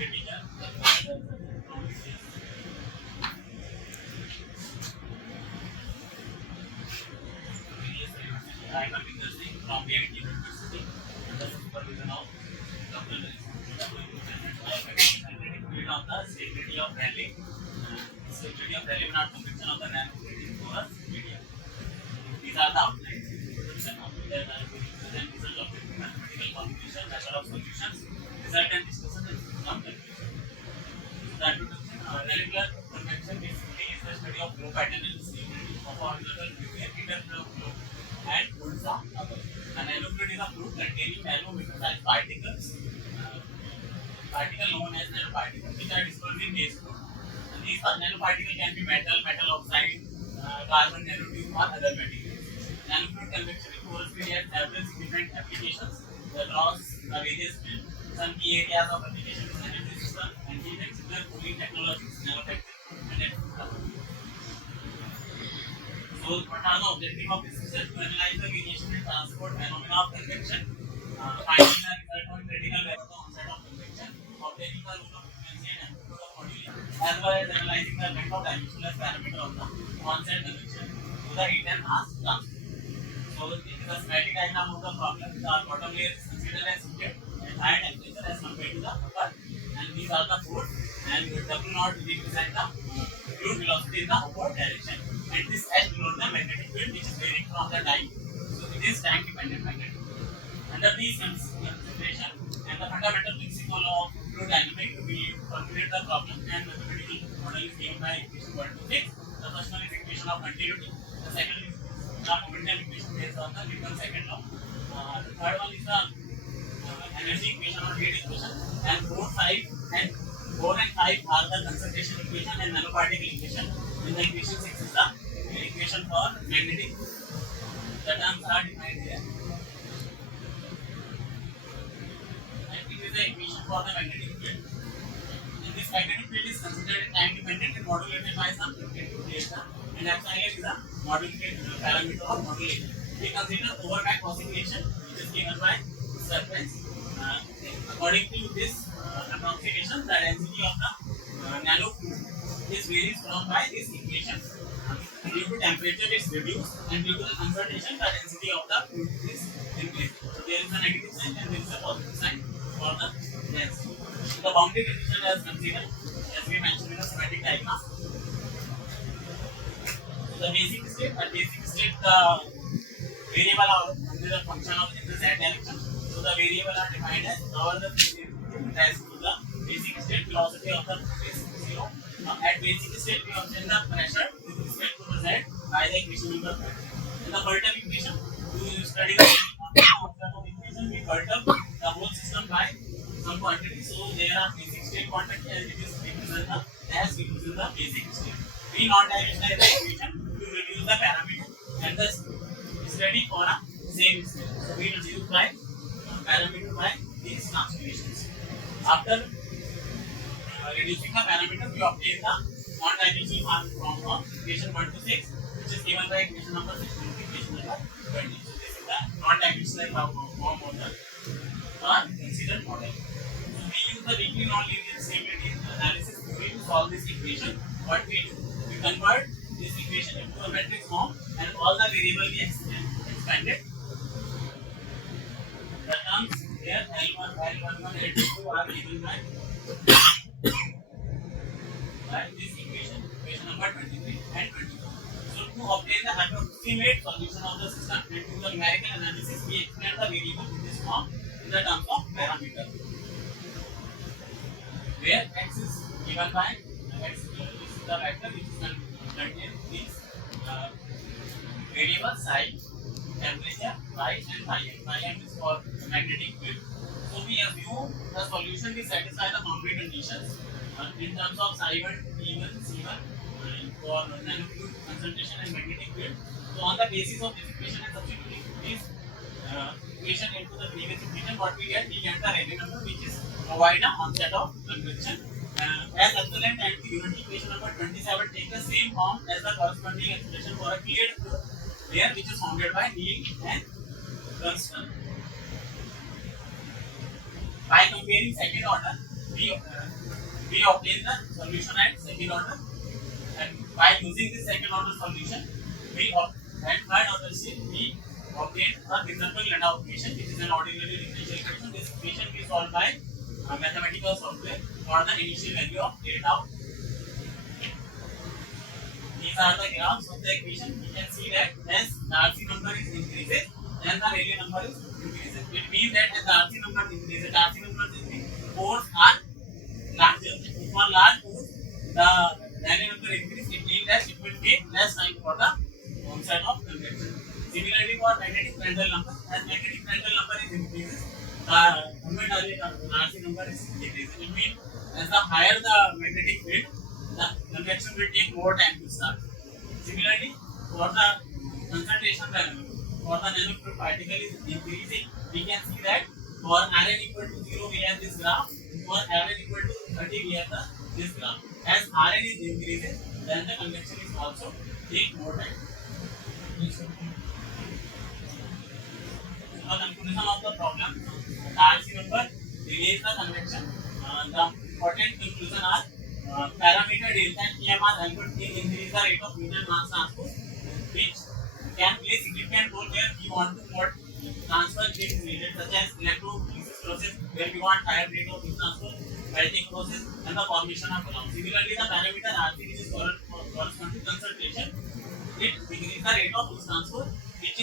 from the IT University under the supervision of Dr. On the stability of Rayleigh, stability of Rayleigh not convection of the nanogrid porous media. These are the outlines. Then result of mathematical computation, method of solutions, result and discussion and conclusion. The introduction, regular convection basically is the study of flow pattern and stability of a horizontal linear interflow flow and fluids are other. A nanofluid is a fluid containing nanometer-sized particles, particle known as nanoparticles, which are dispersed in base fluid. And these nanoparticles can be metal, metal oxide, carbon nanotube, or other materials. Nanofluid convection in porous media has several significant applications across various fields. Some key areas of application is energy system, energy flexible cooling technologies, manufacturing, and etc. So, what are the objectives of this research? To analyze the variation in transport phenomena of convection, finding the result on critical value of the onset of convection, obtaining the rule of frequency and amplitude of modulation, as well as analyzing the effect of dimensionless parameter on the onset convection to the heat and mass transfer. So, it is a schematic diagram of the problem. The bottom layer is considered as heated at higher temperature as compared to the upper, and these are the fluid, and W naught represent the fluid velocity in the upward direction, and this H denotes the magnetic field which is varying from the time. So, it is time dependent magnetic field. Under these consideration and the fundamental principle of fluid dynamics, we formulate the problem and mathematical model is given by equation 1 to 6. The first one is equation of continuity. The second is the momentum equation based on the Newton's second law. The third one is the energy equation or heat equation, and 4 and 5 are the concentration equation and nanoparticle equation. And the equation 6 is the equation for magnetic. The terms are defined here. And it is the equation for the magnetic field. And this magnetic field is considered time dependent and modulated by some data. And epsilon is a modulated parameter of modulation. We consider overback oscillation, which is given by surface. According to this approximation, the density of the nanofluid is varies from by this equation. Due to temperature, it is reduced, and due to the concentration, the density of the fluid is increased. So there is a negative sign and there is a positive sign for the density. So the boundary condition is considered, as we mentioned in the schematic diagram. The basic state, the variable are under the function of in the z direction. So the variable are defined as however the as to the basic state velocity of the fluid is 0. At basic state we obtain the pressure with respect to the z by the equation number 5. In the Perturbed equation, to study the equation, we perturb the whole system by some quantity. So there are basic state quantity and it is represent the as represent the basic state. We non-dimensionalize the equation to reduce the parameter and the study for a same state. So we reduce by parameter by these transformations. After reducing the parameter, we obtain the non-dimensional form of equation 1 to 6, which is given by equation number 6 to equation number 20. So this is the non-dimensional form of the considered model. So we use the weakly non-linear stability analysis theory to solve this equation. What we do? We convert this equation into a matrix form and all the variables we expanded. The terms here L1, L11, L22 are given by this equation, equation number 23 and 24. So to obtain the approximate solution of the system and to the numerical analysis, we expand the variable in this form in the terms of parameter, where x is given by x is the vector which is contained these variables psi, temperature, phi and phi m. Phi m is for magnetic field. So we assume the solution will satisfy the boundary conditions in terms of psi1, E1, C1 for nanofluid concentration and magnetic field. So on the basis of this equation and substituting this equation into the previous equation, what we get the Rayleigh number which is provide an onset of convection. As epsilon and the unit equation number 27 take the same form as the corresponding expression for a cleared fluid layer which is founded by Neal and Dunstan. By comparing second order we obtain the solution at second order, and by using this second order solution, at third order stage we obtain a Heisenberg Landau equation, which is an ordinary differential equation. This equation we solve by mathematical software for the initial value of delta. These are the graphs of the equation. You can see that as the RC number is increases, then the Rayleigh number is increases. It means that as the RC number increases, RC number increases, pores are larger. If one large pore, the Rayleigh number increases. It means that it will take less time for the onset of convection. Similarly, for magnetic Prandtl number, as magnetic Prandtl number is increases, the RC number is decreases. It means as the higher the magnetic field, the convection will take more time to start. Similarly, for the concentration parameter, for the nanofluid particle is increasing, we can see that for Rn equal to 0 we have this graph, for Rn equal to 30 we have this graph. As Rn is increasing, then the convection is also take more time. So the conclusion of the problem, the RC number relates the convection. The important conclusion are parameter delta and Pm are helpful in increase the rate of neutron mass transport, which can play significant role where we want to more transfer things needed, such as electrophoresis process, where we want higher rate of heat transfer, melting process, and the formation of columns. Similarly, the parameter RC, which is correspond to concentration, it increases the rate of heat transfer, which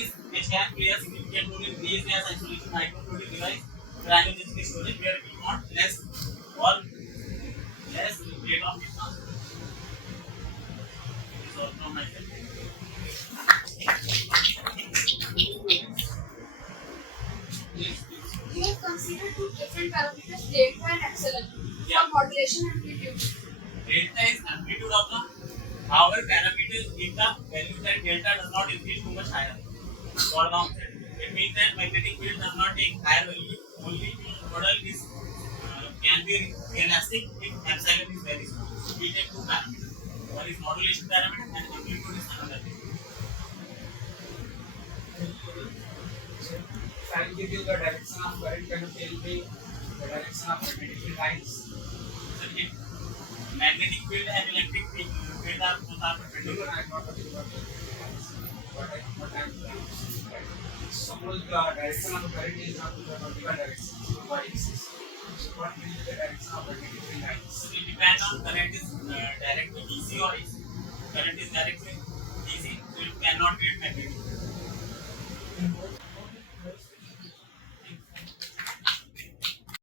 can play a significant role in phase gas isolation, microfluidic device, cryogenic storage, where we want less rate of heat transfer. So from my side. We have considered two different parameters, delta and epsilon, for modulation amplitude. Delta is amplitude of the our parameters give the value that delta does not increase too much higher for the onset. It means that magnetic field does not take higher value, only model is can be elastic if epsilon is very small. So we take two parameters. One is modulation parameter and amplitude is another thing. If I give you the direction of current, can you tell me the direction of magnetic field lines? So if magnetic field and electric field are both are perpendicular. I am not talking about the lines, but I am suppose the direction of the current is not the vertical direction, so y-axis. So what will be the direction of magnetic field lines? So it depends on current is directly DC or AC. Current is directly DC, so it cannot be magnetic.